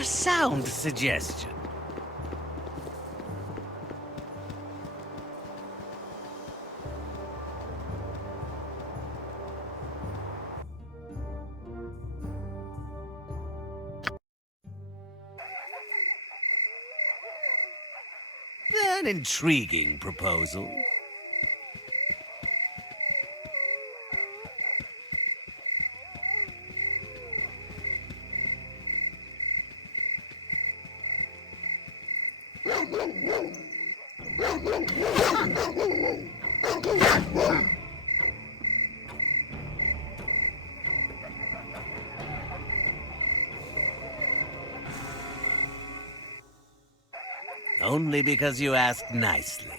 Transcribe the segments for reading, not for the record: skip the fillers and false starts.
A sound suggestion. An intriguing proposal. Only because you asked nicely.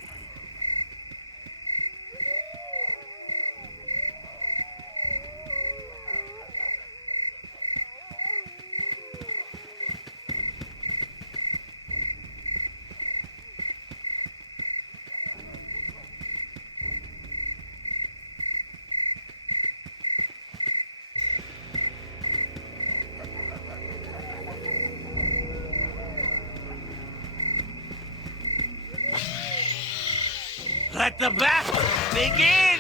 Let the battle begin!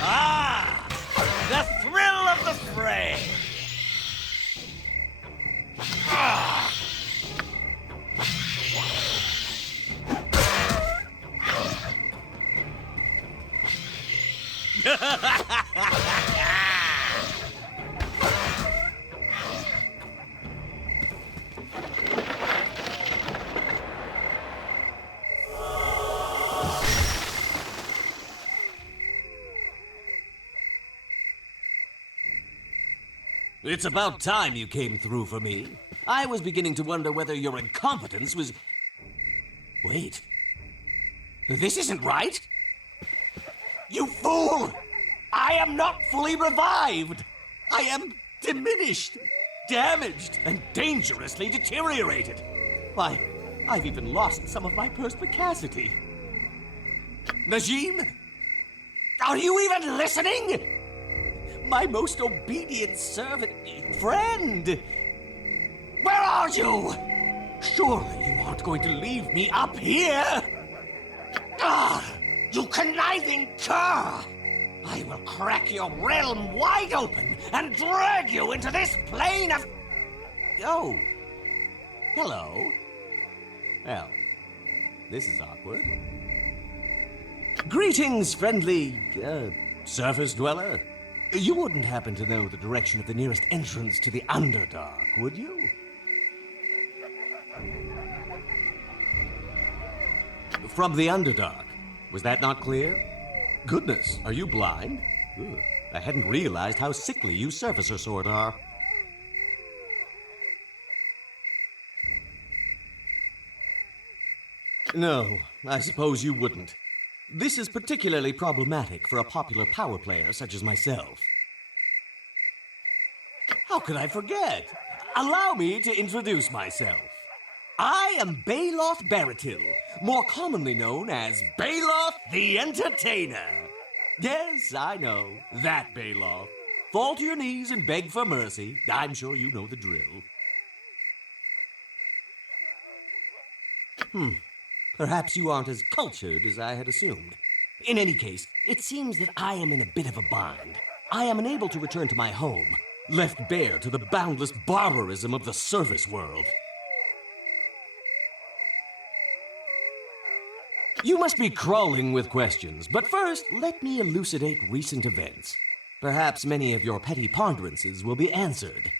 Ah! The thrill of the fray! Ah! It's about time you came through for me. I was beginning to wonder whether your incompetence was... Wait. This isn't right. You fool! I am not fully revived. I am diminished, damaged, and dangerously deteriorated. Why, I've even lost some of my perspicacity. Najim? Are you even listening? My most obedient servant, friend! Where are you? Surely you aren't going to leave me up here? Ah, you conniving cur! I will crack your realm wide open and drag you into this plane of... Oh. Hello. Well, this is awkward. Greetings, friendly, surface dweller. You wouldn't happen to know the direction of the nearest entrance to the Underdark, would you? From the Underdark. Was that not clear? Goodness, are you blind? Ugh, I hadn't realized how sickly you surfacer sort are. No, I suppose you wouldn't. This is particularly problematic for a popular power player such as myself. How could I forget? Allow me to introduce myself. I am Baeloth Baratil, more commonly known as Baeloth the Entertainer. Yes, I know, that Baeloth. Fall to your knees and beg for mercy. I'm sure you know the drill. Perhaps you aren't as cultured as I had assumed. In any case, it seems that I am in a bit of a bind. I am unable to return to my home, left bare to the boundless barbarism of the service world. You must be crawling with questions, but first, let me elucidate recent events. Perhaps many of your petty ponderances will be answered.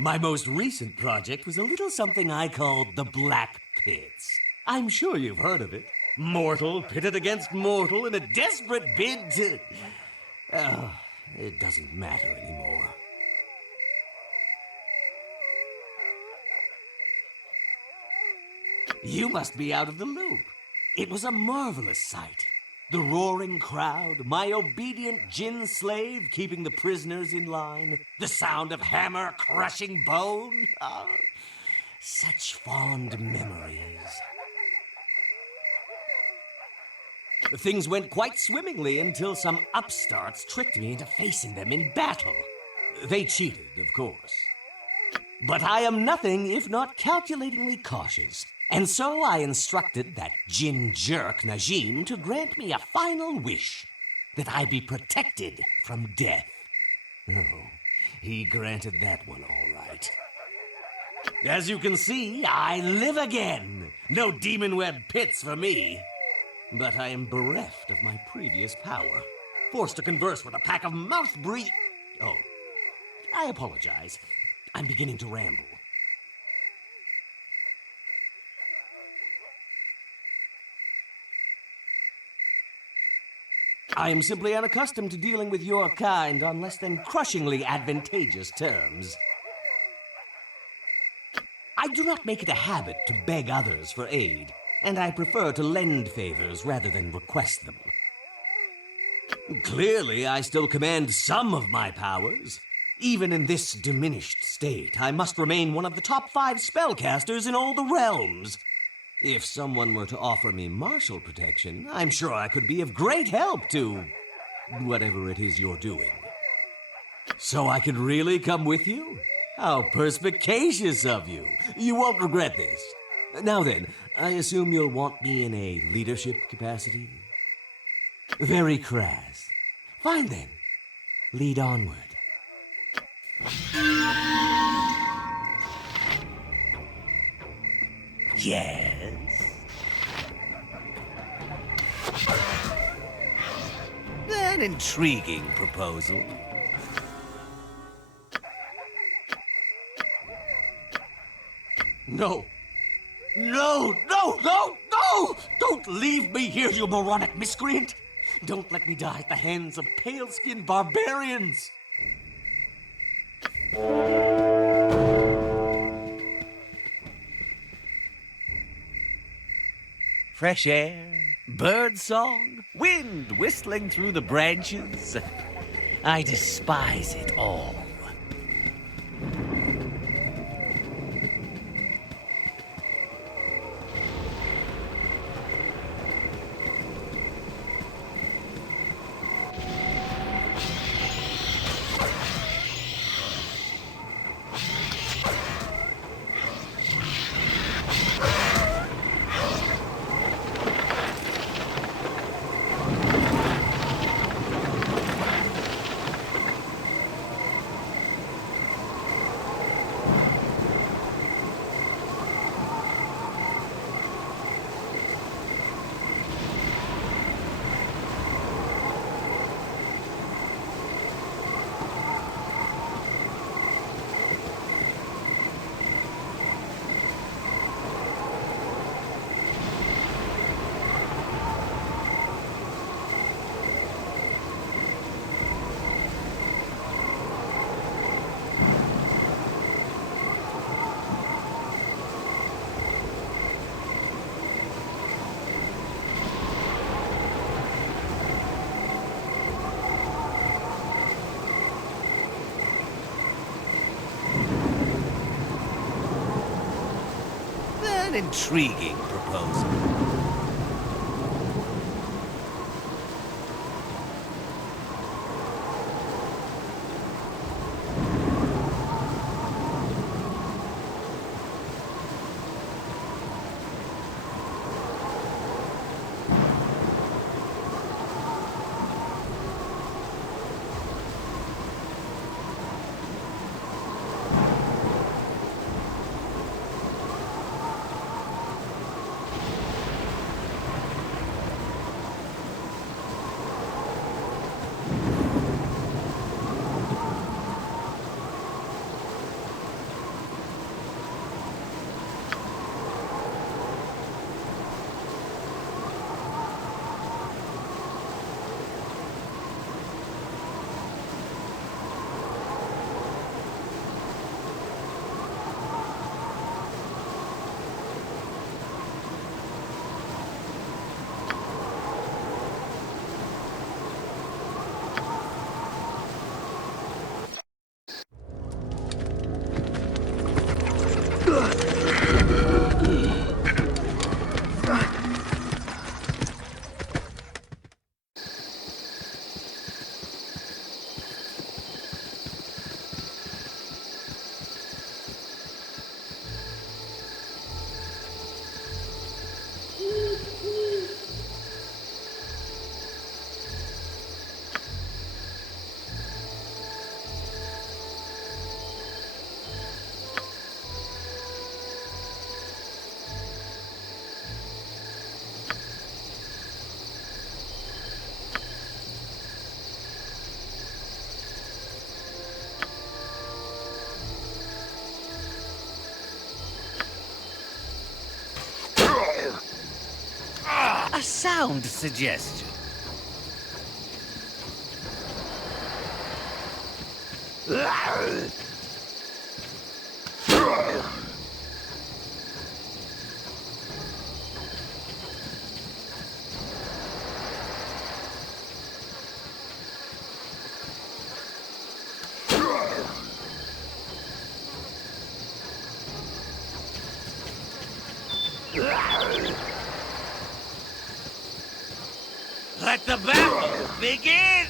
My most recent project was a little something I called the Black Pits. I'm sure you've heard of it. Mortal pitted against mortal in a desperate bid to... Oh, it doesn't matter anymore. You must be out of the loop. It was a marvelous sight. The roaring crowd, my obedient djinn slave keeping the prisoners in line, the sound of hammer crushing bone. Ah, such fond memories. Things went quite swimmingly until some upstarts tricked me into facing them in battle. They cheated, of course. But I am nothing if not calculatingly cautious. And so I instructed that Jin jerk Najim to grant me a final wish, that I be protected from death. Oh, he granted that one all right. As you can see, I live again. No demon-web pits for me. But I am bereft of my previous power, forced to converse with a pack of mouth-breathe... Oh, I apologize. I'm beginning to ramble. I am simply unaccustomed to dealing with your kind on less than crushingly advantageous terms. I do not make it a habit to beg others for aid, and I prefer to lend favors rather than request them. Clearly, I still command some of my powers. Even in this diminished state, I must remain one of the top 5 spellcasters in all the realms. If someone were to offer me martial protection, I'm sure I could be of great help to whatever it is you're doing. So I could really come with you? How perspicacious of you. You won't regret this. Now then, I assume you'll want me in a leadership capacity? Very crass. Fine then. Lead onward. Yes? An intriguing proposal. No. No, no, no, no! Don't leave me here, you moronic miscreant! Don't let me die at the hands of pale-skinned barbarians! Fresh air, bird song, wind whistling through the branches. I despise it all. An intriguing proposal. A sound suggestion. Let the battle begin!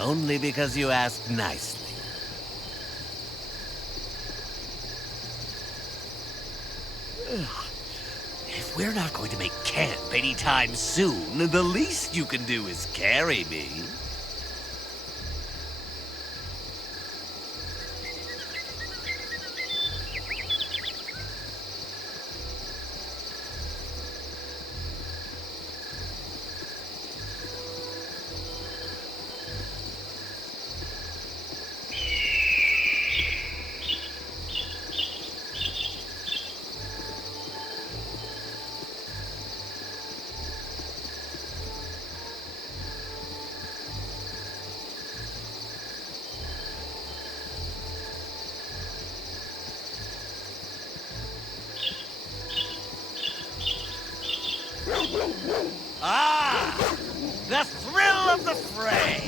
Only because you asked nicely. If we're not going to make camp anytime soon, the least you can do is carry me. Ah! The thrill of the fray!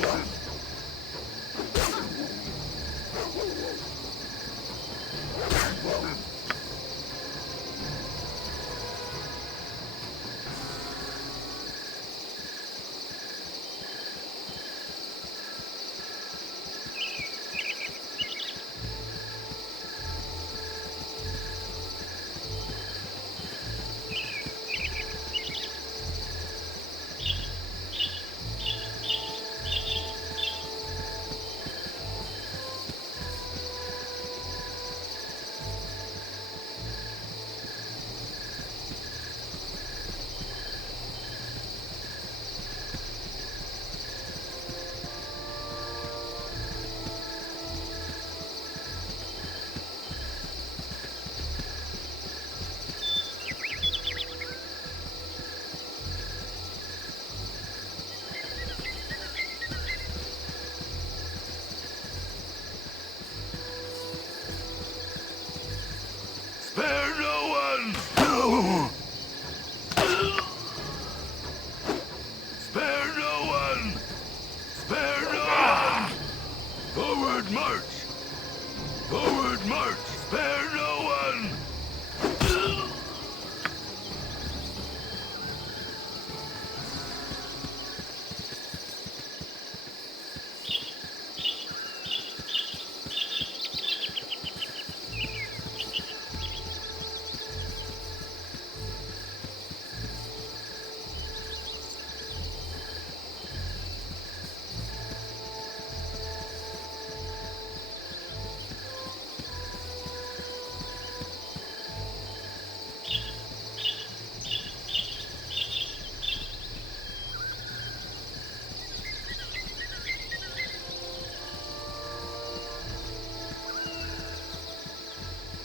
Spare no one! Spare no one! Spare no one! Forward march! Forward march! Spare no one!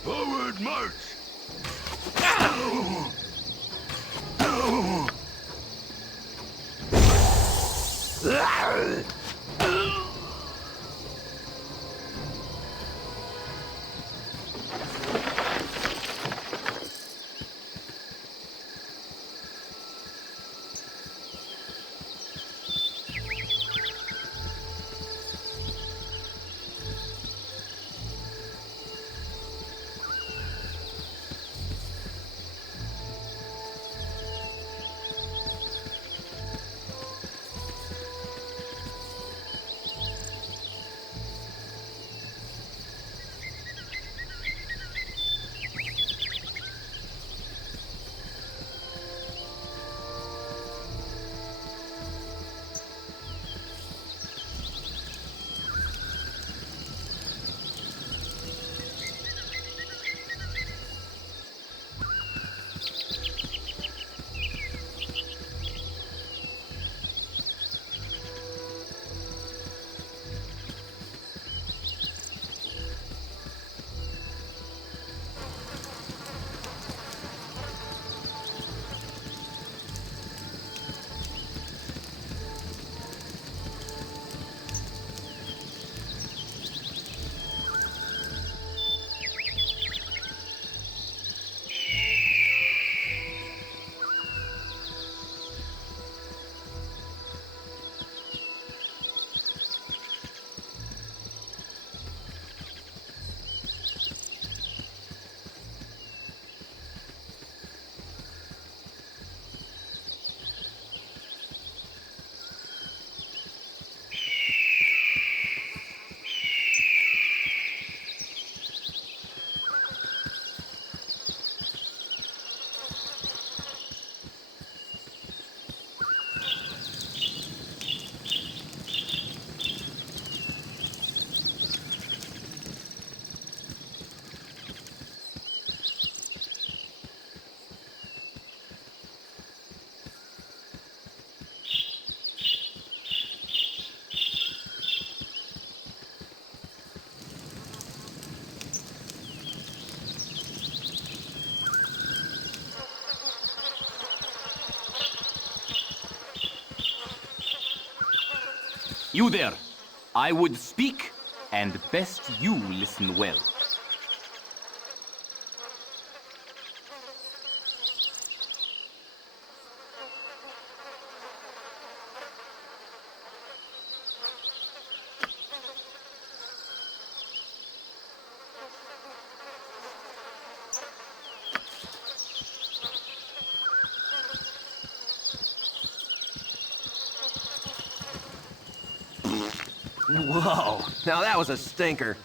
Forward march! You there! I would speak, and best you listen well. Whoa, now that was a stinker.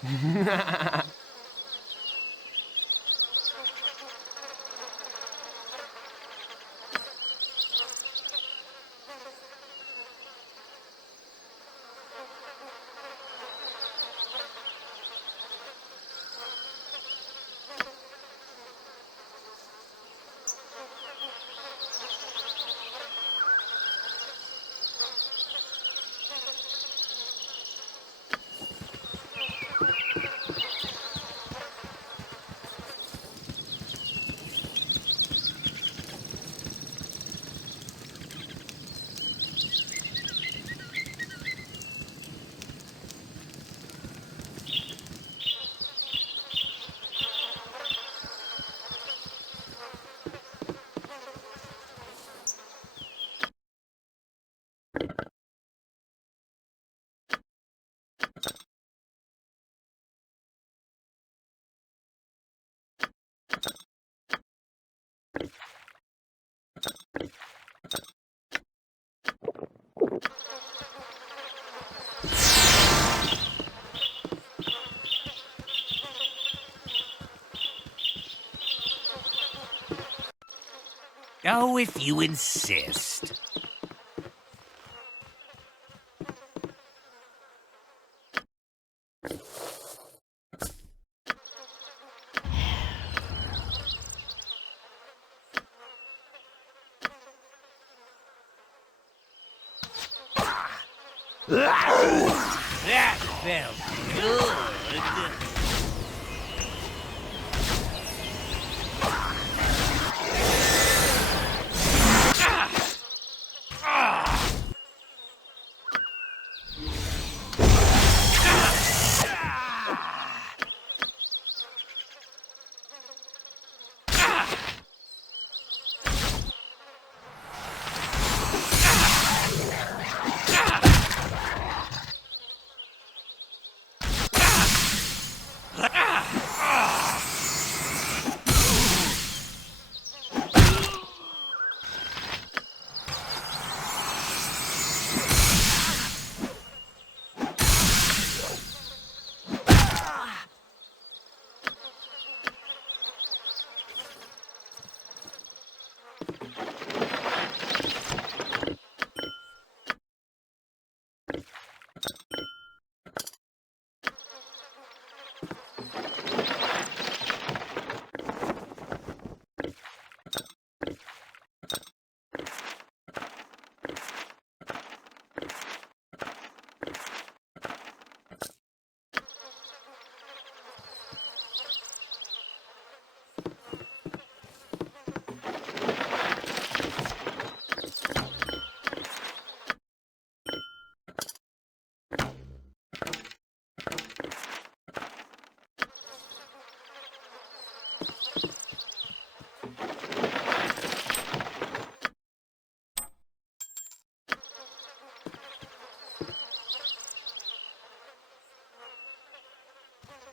Oh, if you insist. That felt good.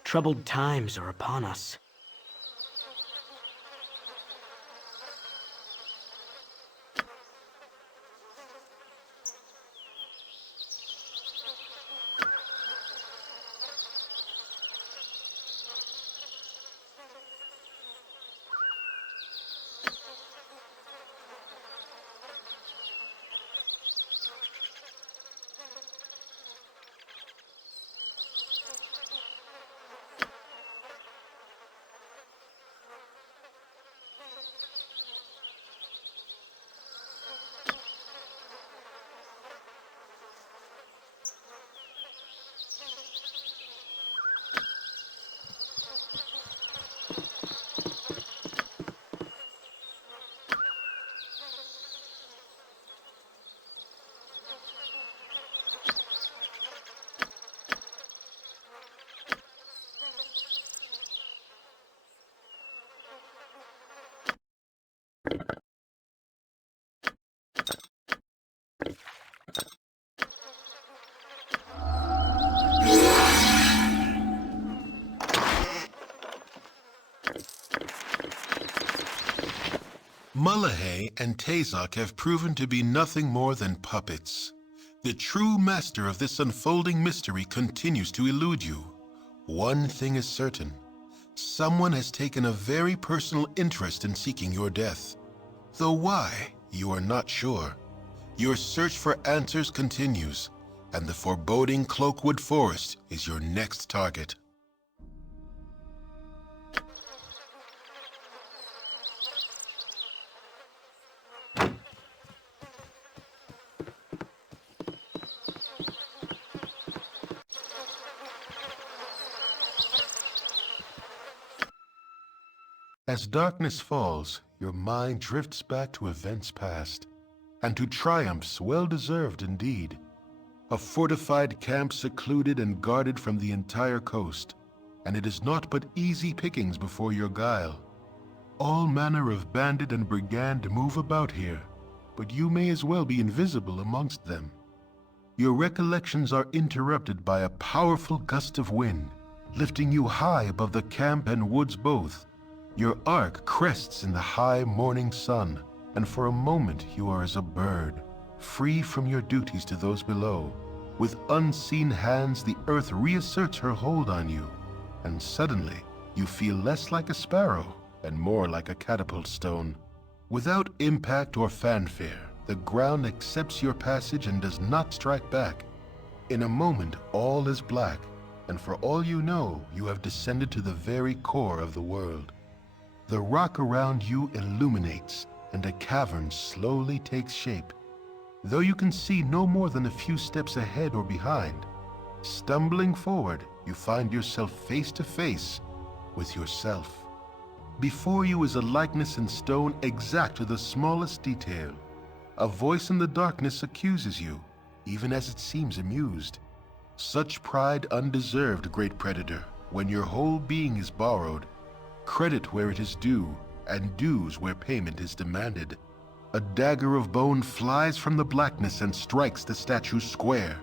Troubled times are upon us. Mullahay and Tazok have proven to be nothing more than puppets. The true master of this unfolding mystery continues to elude you. One thing is certain. Someone has taken a very personal interest in seeking your death. Though why, you are not sure. Your search for answers continues, and the foreboding Cloakwood Forest is your next target. As darkness falls, your mind drifts back to events past, and to triumphs well-deserved indeed. A fortified camp secluded and guarded from the entire coast, and it is naught but easy pickings before your guile. All manner of bandit and brigand move about here, but you may as well be invisible amongst them. Your recollections are interrupted by a powerful gust of wind, lifting you high above the camp and woods both. Your arc crests in the high morning sun, and for a moment you are as a bird, free from your duties to those below. With unseen hands, the earth reasserts her hold on you, and suddenly you feel less like a sparrow and more like a catapult stone. Without impact or fanfare, the ground accepts your passage and does not strike back. In a moment, all is black, and for all you know, you have descended to the very core of the world. The rock around you illuminates, and a cavern slowly takes shape. Though you can see no more than a few steps ahead or behind, stumbling forward, you find yourself face to face with yourself. Before you is a likeness in stone exact to the smallest detail. A voice in the darkness accuses you, even as it seems amused. Such pride undeserved, great predator, when your whole being is borrowed. Credit where it is due, and dues where payment is demanded. A dagger of bone flies from the blackness and strikes the statue square.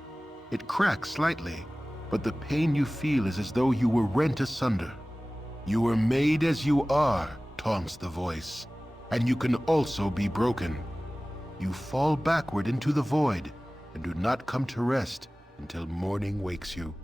It cracks slightly, but the pain you feel is as though you were rent asunder. You were made as you are, taunts the voice, and you can also be broken. You fall backward into the void, and do not come to rest until morning wakes you.